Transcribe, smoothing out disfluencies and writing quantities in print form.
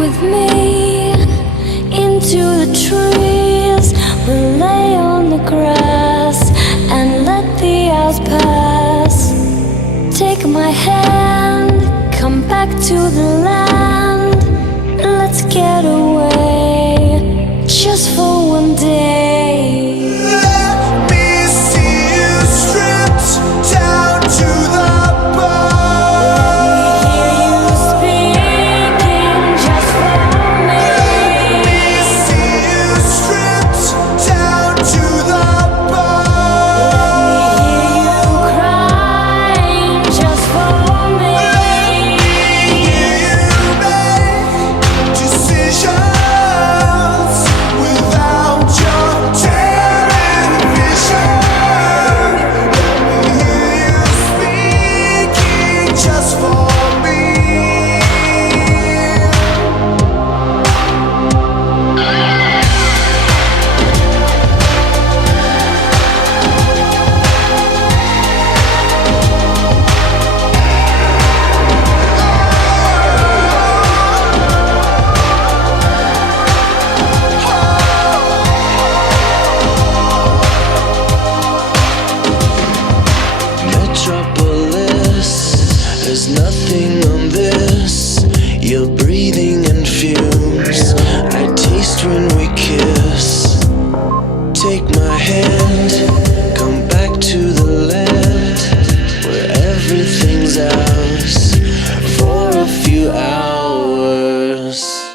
with me into the trees. We'll lay on the grass and let the hours pass. Take my hand, come back to the land.